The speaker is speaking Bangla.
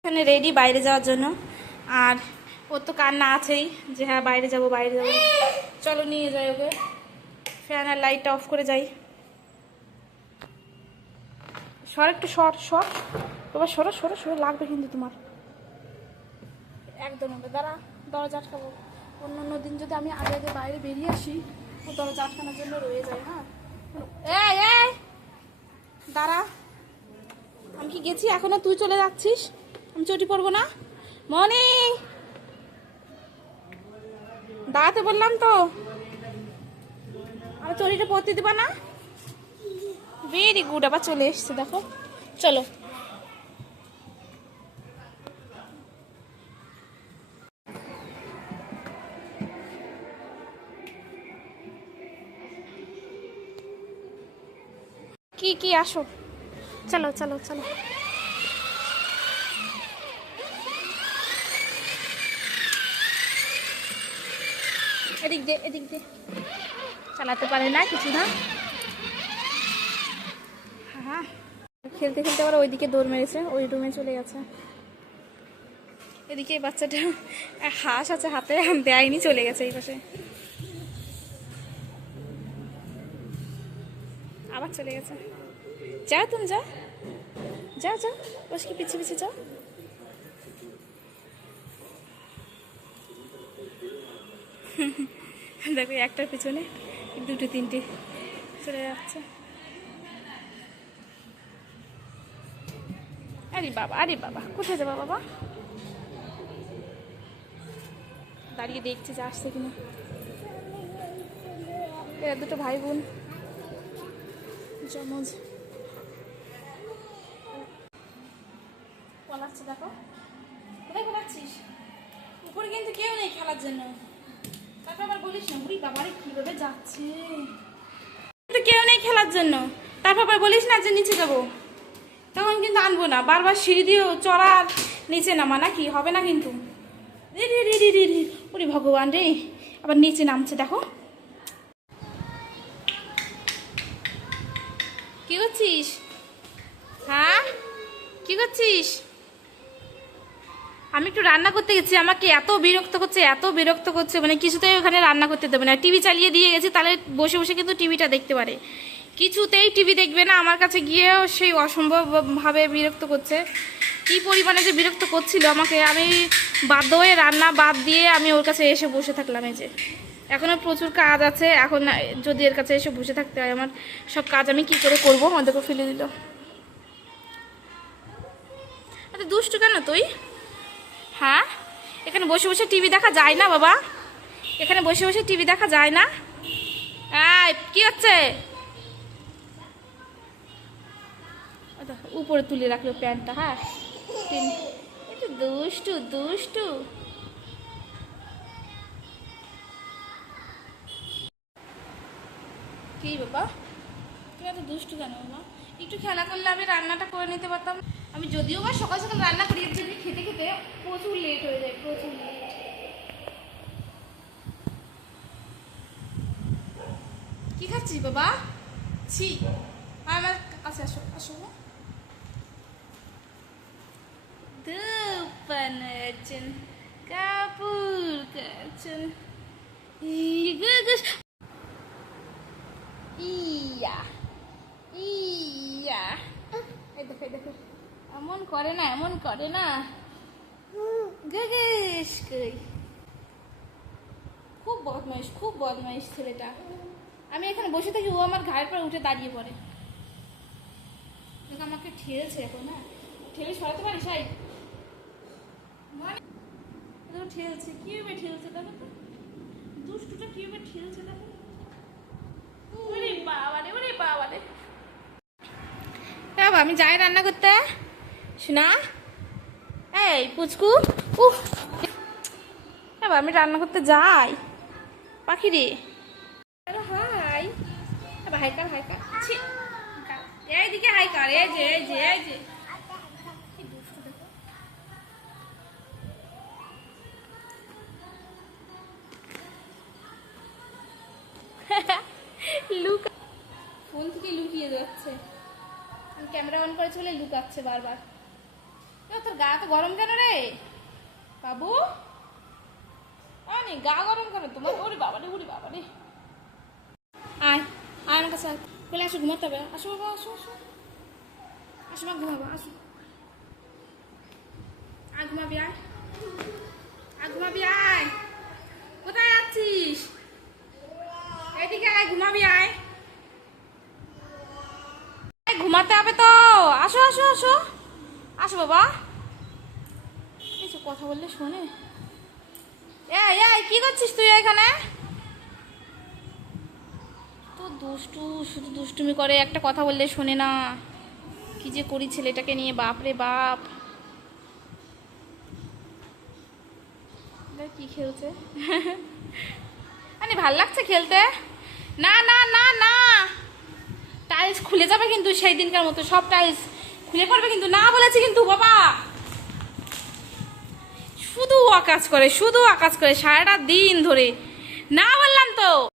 এখানে রেডি বাইরে যাওয়ার জন্য, আর ওর তো কান্না আছেই যে হ্যাঁ বাইরে যাবো বাইরে যাবো। চলো নিয়ে যাই ওকে, ফ্যান আর লাইটটা অফ করে যাই। সর একটু সর সর বাবা, সরো সরো সরো, লাগবে কিন্তু তোমার একদম। দাঁড়া, দরজা আটকাবো। অন্য অন্য দিন যদি আমি আগে আগে বাইরে বেরিয়ে আসি, ও দরজা আটকানোর জন্য রয়ে যায়। হ্যাঁ এই এই দাঁড়া, আমি কি গেছি এখনো তুই চলে যাচ্ছিস? আমি চটি পরবো না মনি, দাঁড়াতে বললাম তো, আমি চটিটা পরতে দেবা না? ভেরি গুড, আবার চলে এসছে দেখো। চলো কি কি আসো, চলো চলো চলো। এদিক দে এদিক দে, চালাতে পারে না কিছু না। হ্যাঁ খেলতে খেলতে আবার ওইদিকে দৌড় মেরেছে, ওই রুমে চলে গেছে। এদিকে বাচ্চাটা হাঁস আছে হাতে, দেয়নি, চলে গেছে এই পাশে, আবার চলে গেছে। যাও তুমি যাও যাও যাও, বস কি পিছিয়ে পিছিয়ে যাও। দেখো একটার পিছনে দুটো তিনটে চলে যাচ্ছে। আরে বাবা কোথায় যাবা বাবা? দাঁড়িয়ে দেখছে যে আসছে কিনা। এরা দুটো ভাই বোন জমজ, পলাচ্ছে দেখো। কোথায় পলাচ্ছিস? উপরে কিন্তু কেউ নেই খেলার জন্য। তারপর আবার বলিস না বুড়ি বাবারে কিভাবে যাচ্ছে, কিন্তু কেউ নেই খেলার জন্য। তারপর আবার বলিস না যে নিচে যাবো, তখন কিন্তু আনবো না। বারবার সিঁড়ি দিয়ে চড়ার নিচে নামা নাকি হবে না কিন্তু। ওরে ভগবান রে, আবার নিচে নামছে দেখো। কি করছিস? হ্যাঁ কি করছিস? আমি একটু রান্না করতে গেছি, আমাকে এত বিরক্ত করছে এত বিরক্ত করছে, মানে কিছুতেই ওখানে রান্না করতে দেবে না। টিভি চালিয়ে দিয়ে গেছি, তাহলে বসে বসে কিন্তু টিভিটা দেখতে পারে, কিছুতেই টিভি দেখবে না। আমার কাছে গিয়েও সেই অসম্ভবভাবে বিরক্ত করছে, কি পরিমাণে যে বিরক্ত করছিল আমাকে। আমি বাধ্য হয়ে রান্না বাদ দিয়ে আমি ওর কাছে এসে বসে থাকলাম। এই যে এখনও প্রচুর কাজ আছে, এখন যদি এর কাছে এসে বসে থাকতে হয়, আমার সব কাজ আমি কি করে করবো? আমাদেরকে ফেলে দিল। আচ্ছা দুষ্টু কেন তুই? হ্যাঁ এখানে বসে বসে টিভি দেখা যায় না বাবা, এখানে বসে বসে টিভি দেখা যায় না। কি হচ্ছে? উপরে তুলে রাখলো প্যান্টটা। হ্যাঁ একটু দুষ্টু দুষ্টু। কি বাবা তুই এত দুষ্টু কেন বাবা? একটু খেলা করলে আমি রান্নাটা করে নিতে পারতাম। আমি যদিও বা সকাল সকাল রান্না করি, খেতে খেতে প্রচুর লেট হয়ে যায়, প্রচুর লেট। কি খাচ্ছিস বাবা? ছি, আমার কাছে আসো আসো। দুপানাচন কাপুর কাচন ইয়া ইয়া, এই দেখো এই দেখো, এমন করে না এমন করে না। গগেশ কই, খুব বদমাইশ ছেলেটা। আমি এখানে বসে থাকি, ও আমার ঘাড়ের পর উঠে দাঁড়িয়ে পড়ে। দেখো আমাকে ঠেলছে এখন। হ্যাঁ ঠেলে সরাতে পারিস? ঠেলছে কিভাবে ঠেলছে দেখো তো, দুষ্টুটা কিভাবে ঠেলছে দেখো। ওরে বাবারে ওরে বাবারে। বাবা আমি যাই রান্না করতে, শোনা এই পুচকু। বাবা আমি রান্না করতে যাই পাখি রে। হাই হাই কর হাই কর, এইদিকে হাই কর। এই যে এই যে এই যে ফোন থেকে লুকিয়ে যাচ্ছে। ক্যামেরা অন করেছে বলে লুকাচ্ছে বারবার। তোর গা তো গরম কেন রে বাবু? গা গরম কেন তোমার? ওরে বাবা রে, ওরে বাবা রে। আয় আয় আমার কাছে বলে, আসো ঘুমাতে হবে। আসো বাবা, আসো আসো আসো মা, ঘুমাবো আসো। আর ঘুমাবি, আয় আর ঘুমাবি, আয়। কোথায় যাচ্ছিস? এদিকে আয়, ঘুমাবি, আয়। ঘুমাতে হবে তো, আসো আসো আসো আসো বাবা। কিছু কথা বললে শোনে? এই এই কি করছিস তুই এখানে? তো দুষ্টু, শুধু দুষ্টুমি করে, একটা কথা বললে শোনে না। কি যে করি ছেলেটাকে নিয়ে, বাপ রে বাপ। কি খেলছে? মানে ভাল লাগছে খেলতে? না না না না, টাইলস খুলে যাবে কিন্তু সেই দিনকার মতো, সব টাইলস খুলে পড়বে কিন্তু, না বলেছি কিন্তু বাবা। শুধু আকাজ করে, শুধু আকাজ করে সারাটা দিন ধরে, না বললাম তো।